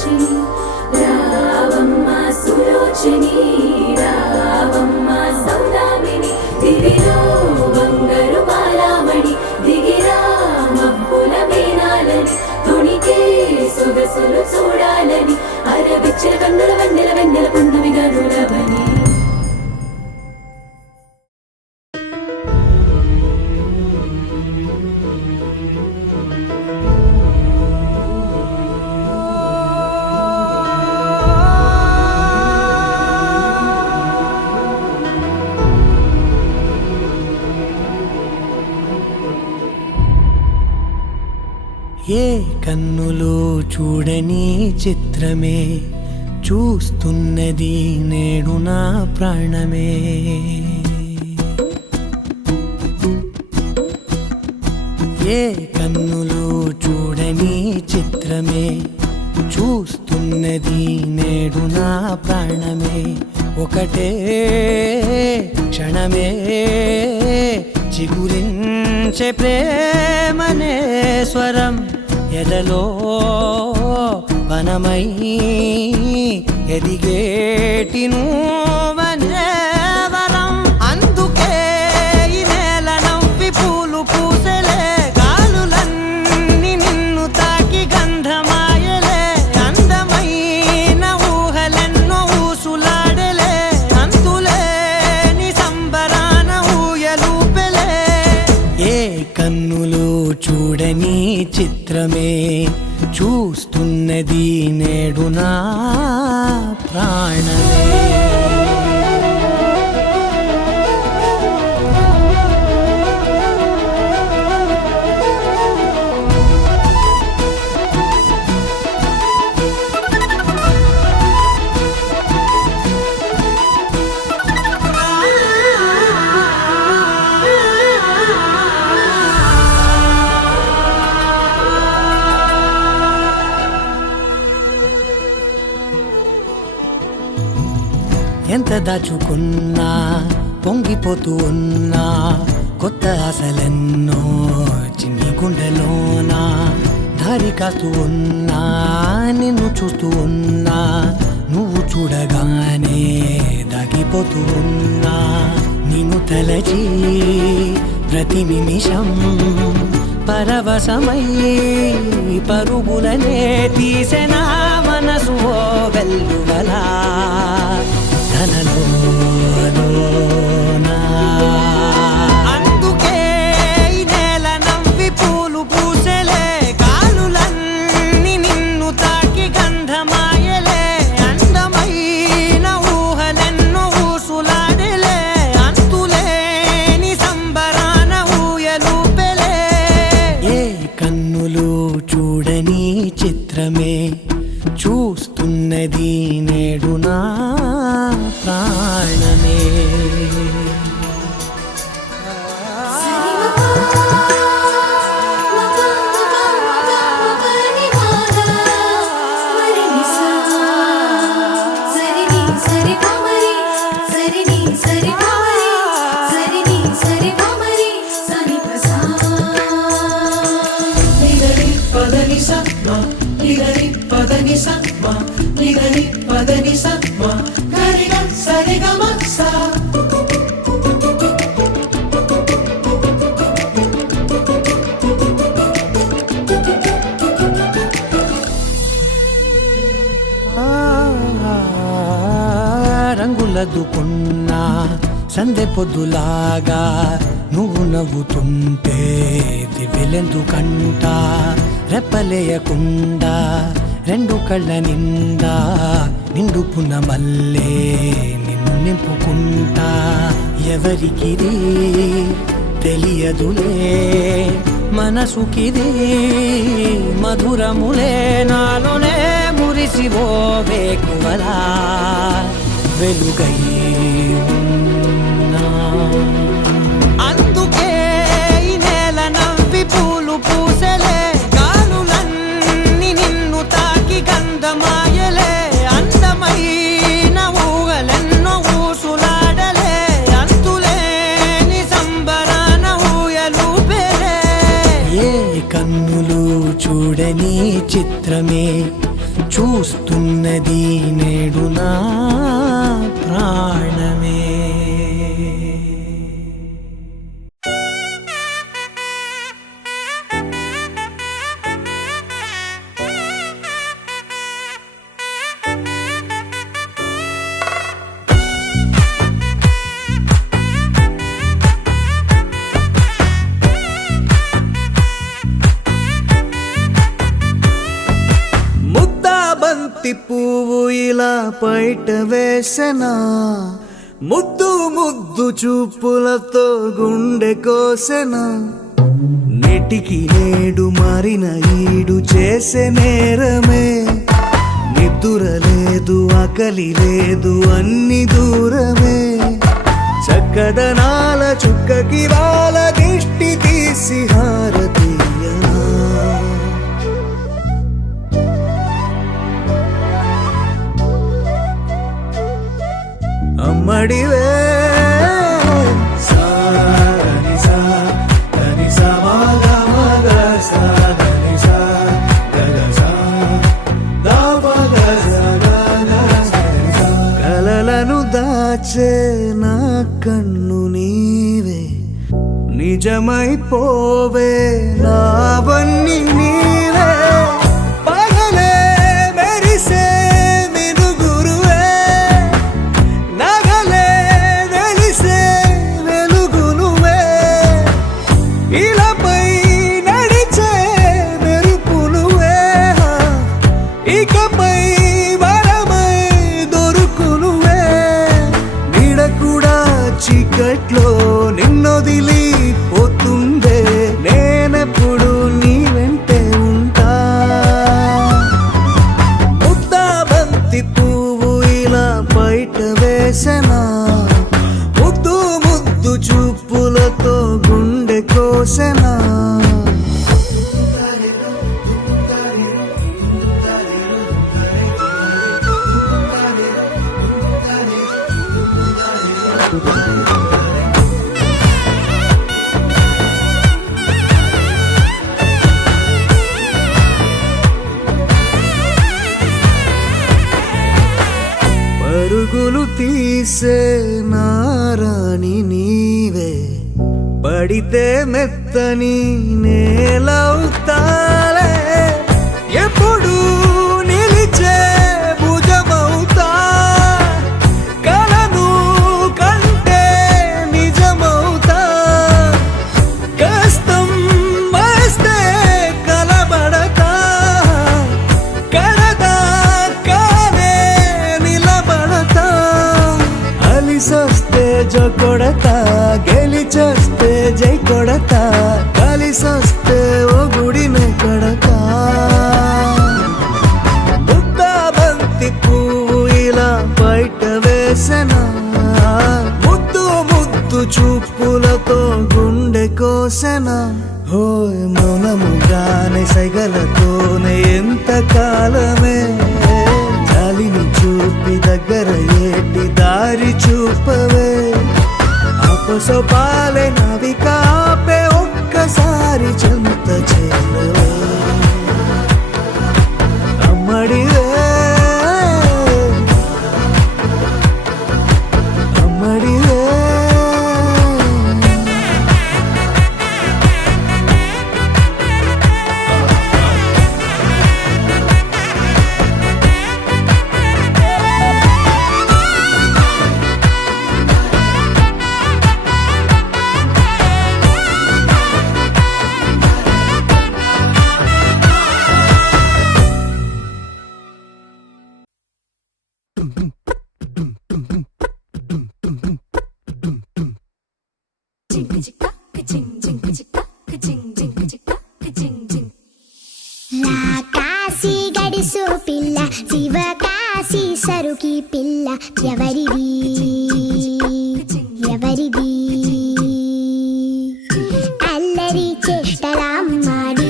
భాషిణి రావమ్మ సులోచని రావమ్మ సౌదామిని దివిలో బంగారు బాలామణి దిగిరా మబ్బుల మేనాలని తుణికే సొగసులు చూడాలని అరవిచ్చల కన్నుల వెన్నెల వెన్నెల పున్నమి గనులవని ఏ కన్నులో చూడని చిత్రమే చూస్తున్నది నేడు నా ప్రాణమే. ఏ కన్నులో చూడని చిత్రమే చూస్తున్నది నేడు నా ప్రాణమే. ఒకటే క్షణమే చిగురించే ప్రేమనే స్వరం ఎదలో వనమై ఎదిగేటి నువ్వనే వరం. అందుకే ఈ నేల నవ్వి పూలు పూసెలే గాలులన్నీ నిన్ను తాకి గంధమాయలే. అందమైన ఊహలెన్నో ఊసులాడలే అంతులేని సంబరాన ఊయలూపెలే. ఏ కన్నులో చూడని చిత్రమే చూస్తున్నది నేడు నా ప్రాణమే. ఎంత దాచుకున్నా పొంగిపోతూ ఉన్నా కొత్త ఆశలెన్నో చిన్ని గుండెలోనా దారి కాస్తూ ఉన్నా నిన్ను చూస్తూ ఉన్నా నువ్వు చూడగానే దాగిపోతూ ఉన్నా. నిన్ను తలచి ప్రతి నిమిషం పరవశమై పరుగులనే తీసెనా మనసు ఓ వెల్లువలా ధనలోనా. అందుకే ఈ నేల నవ్వి పూలు పూసెలే గాలులన్నీ నిన్ను తాకి గంధమాయలే. అందమైన ఊహలెన్నో ఊసులాడలే అంతులేని సంబరాన ఊయలూపెలే. ఏ కన్నులు చూడని చిత్రమే చూస్తున్నది నేడు నా ప్రాణమే. రంగులదుకున్నా సందె పొద్దులాగా నువ్వు నవ్వుతుంటే దివ్వెలెందుకంట. రెప్పలేయకుండా రెండు కళ్ళ నిండా నిండుకున్న మల్లే నిన్ను నింపుకుంటా. ఎవరికిది తెలియదులే మనసుకిది మధురములే నాలోనే మురిసివో వేకువలా వెలుగై ఉన్నా. అందుకే ఈ నేల నవ్వి పూలు పూసెలే గాలులన్నీ నిన్ను తాకి గంధమాయలే. అందమైన ఊహలెన్నో ఊసులాడలే అంతులేని సంబరాన ఊయలూపెలే. ఏ కన్నులు చూడని చిత్రమే చూస్తున్నది నేడు నా ప్రాణమే. బంతి పువ్వు ఇలా బయట వేసెనా, ముద్దు ముద్దు చూపులతో గుండె కోసెనా, నెటికి నేడు మారిన ఈడు చేసే నేరమే, నిద్ర లేదు ఆకలి లేదు అన్ని దూరమే, చక్కదనాల చుక్కకి వాళ్ళ దిష్టి తీసి హారతీయనా. అమ్మడివే కలలను దాచే నా కన్ను నీవే, నిజమైపోవే నావన్నీ నీవే, పగలే మెరిసే మినుగురువే, నగలే వెలిసే వెలుగునువే, ఇలాపై నడిచే మెరుపునువే, ఇకపై వరమై దొరుకునువే, నీడ కూడా చీకట్లో నిన్నొదిలి పోతుందే, నేనెప్పుడు నీ వెంటే ఉంటా. ముద్దా బంతి పువ్వు ఇలా బయట వేసెనా, ముద్దు ముద్దు చూపులతో గుండె కోసెనా. పరుగులు తీసే నారాణి నీవే, పడితే మెత్తని నేలవుతాలే, ఎప్పుడు నిలిచే భుజమవుతా, కలను కంటే నిజమవుతా, కష్టం వస్తే కలబడతా, కడదాకానే నిలబడతా, అలిసొస్తే జో కొడతా, గెలిచొస్తే జై కొడతా, కలిసొస్తే ఓ గుడినే కడతా. ముద్దా బంతి పువ్వు ఇలా బయట వేసెనా, ముద్దు ముద్దు చూపులతో గుండె కోసెనా. హోయ్ మౌనముగానే సైగలతోనే ఎంత కాలమే, జాలిని చూపి దగ్గర ఏటి దారి చూపవే, అపసోపాలే నవికాపే ఒక్కసారి చెంత చేరవే. అమ్మడివే అమ్మడివే కాశీ గడిసు పిల్ల శివ కాశీ సరుకి పిల్ల ఎవరిది ఎవరిది, అల్లరి చేష్టలామ్మాడి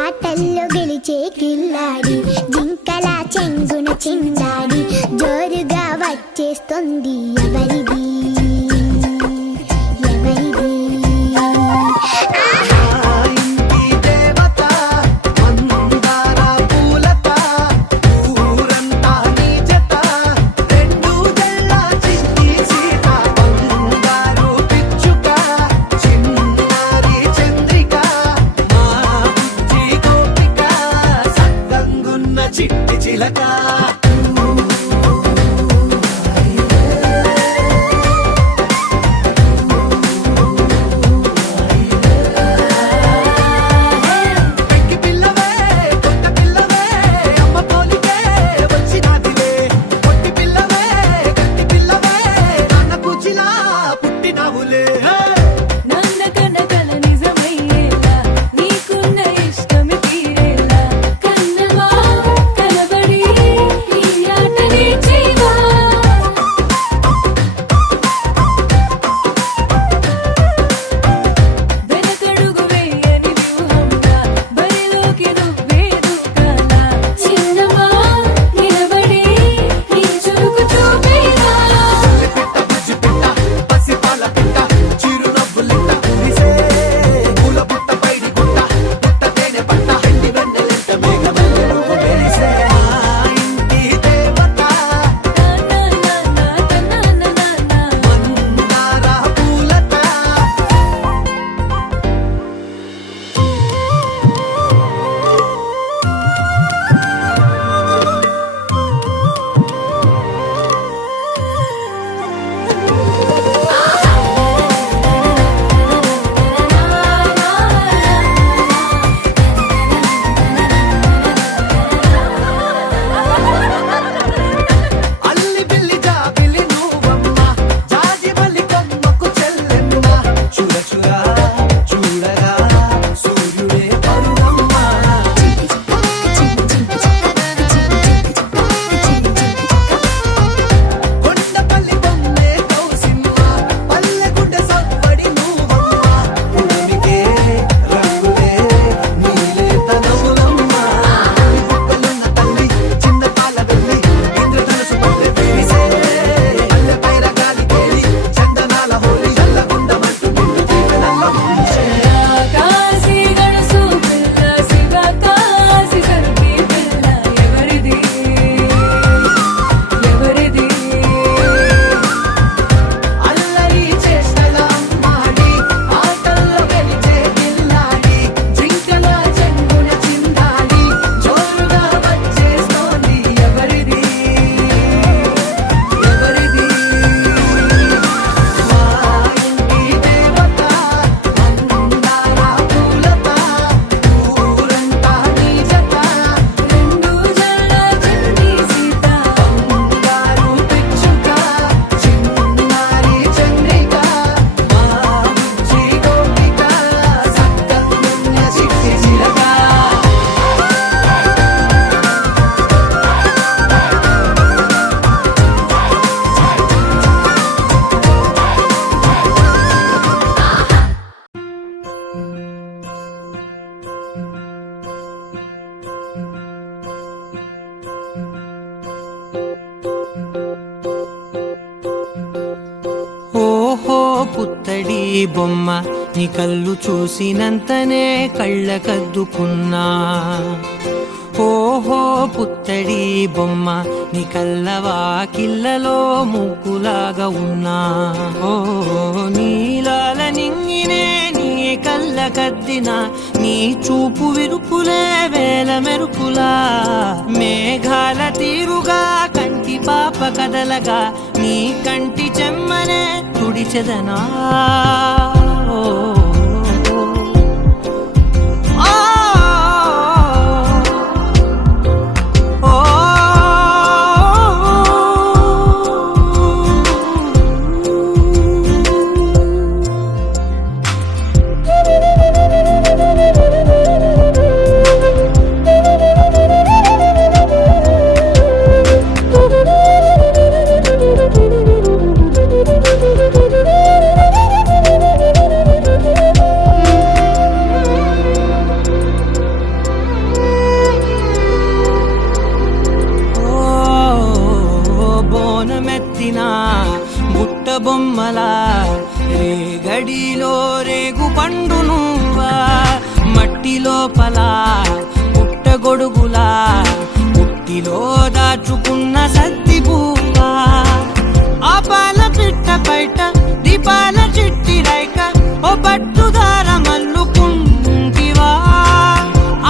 ఆటల్లో గెలిచే కిల్లాడి, జింకల చెంగున చిందాడి జోరుగా వచ్చేస్తుంది ఎవరిది ఎవరిది. ఇంటి దేవత మందార పూలత పుత్తడి బొమ్మ నీ కళ్ళు చూసినంతనే కళ్ళకద్దుకున్నా. ఓహో పుత్తడి బొమ్మ నీ కళ్ళవాకిళ్ళలో ముగ్గులాగా ఉన్నా. ఓ నీలాల నింగినే నీ కళ్ళకద్దిన నీ చూపు విరుపులే వేల మెరుపులా. మేఘాల తీరుగా కంటి పాప కదలగా నీ కంటి చెమ్మనే తుడిచెదనా. బుట్ట బొమ్మలా రేగడిలో రేగు పండు నువ్వా. మట్టి లోపల పుట్టగొడుగులా పుట్టిలో దాచుకున్న సత్తి పువ్వా. ఆ పాల పిట్ట బయట దీపాల చిట్టి రైక ఓ పట్టుదార మల్లుకుంటివా.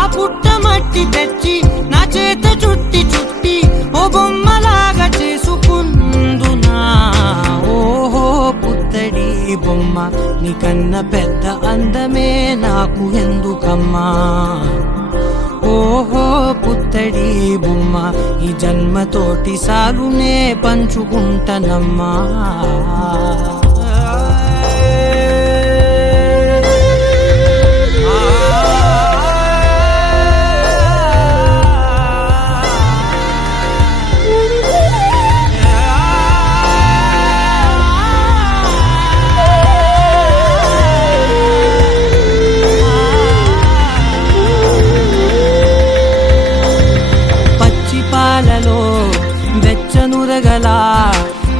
ఆ పుట్ట మట్టి తెచ్చి నా చేత చుట్టి చుట్టి ఓ బొమ్మలాగా చేసుకుందునా. ఓహో పుత్తడి బొమ్మ నీకన్న పెద్ద అందమే నాకు ఎందుకమ్మా. ఓహో పుత్తడి బొమ్మ ఈ జన్మతోటి సాగునే పంచుకుంటనమ్మా. వెచ్చనురగలా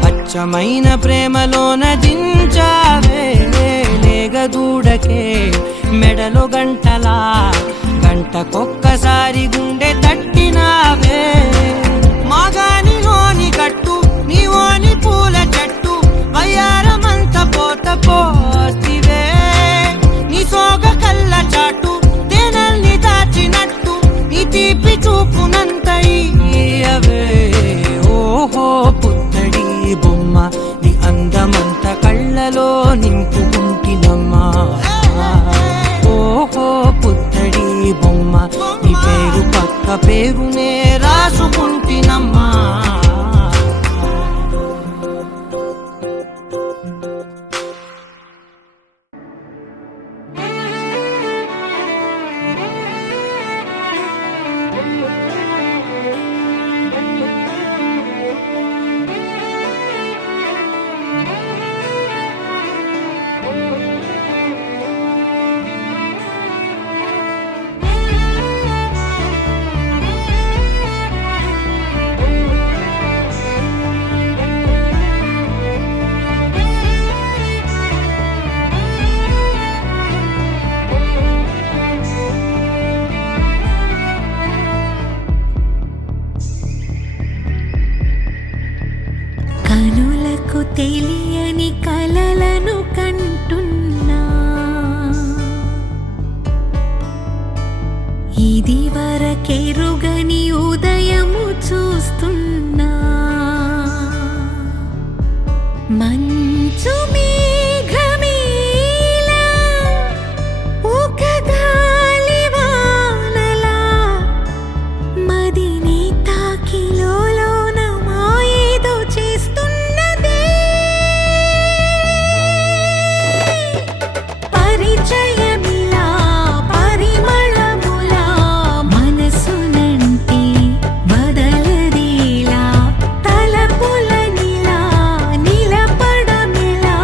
పచ్చమైన ప్రేమలోన దించావే. లేగదూడకే మెడలో గంటలా గంటకొక్కసారి గుండె తట్టినావే. మాగానిలోని కట్టు నీవోని పూల చెట్టు వయ్యారమంత పోత పోస్తివే. నీ సోగ కళ్ళ చాటు తేనల్ని దాచినట్టు నీ తీపి చూపునంత ఇయ్యవే. ఓహో పుత్తడి బొమ్మ నీ అందమంత కళ్ళలో నింపుకుంటినమ్మా. ఓహో పుత్తడి బొమ్మ నీ పేరు పక్క పేరునే రాసుకుంటినమ్మా. కనులకు తెలియని కలలను కంటున్నా. ఇది వరకెరుగని ఉదయము చూస్తున్నా. మంచు మేఘమేలా ఒక గాలివానలా మదిని తాకిలోన మాయేదో చేస్తున్నదే. పరిచయమిలా పరిమళములా మనసునంటే వదలదేలా. తలపులనిలా నిలపడమిలా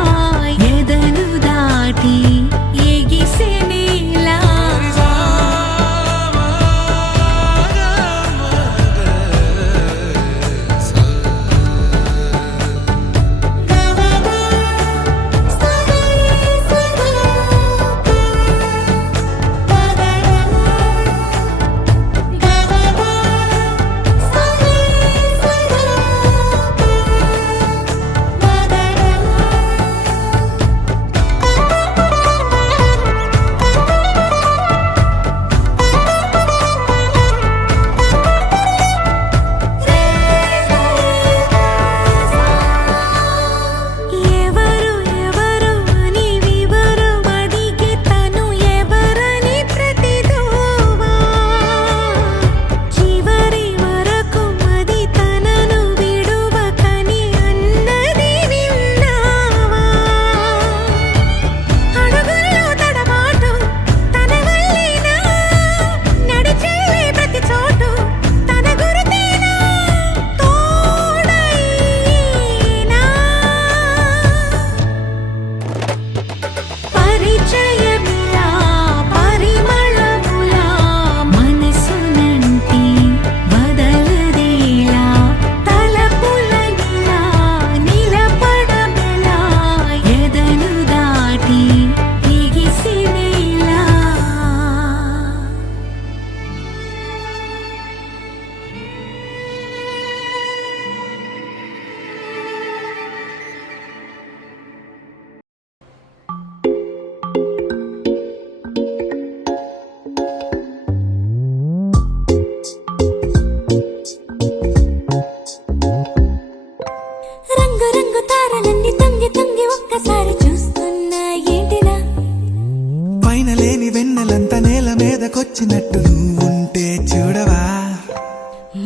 చూస్తున్నట్టు నువ్వుంటే చూడవా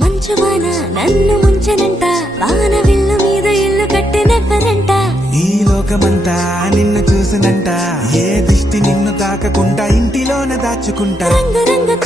మంచువాన నన్ను ముంచనంట వాన విల్లు మీద ఇల్లు కట్టినెవ్వరంట ఈ లోకమంతా నిన్ను చూసినంట ఏ దిష్టి నిన్ను తాకకుండా ఇంటిలోన దాచుకుంటా రంగు రంగు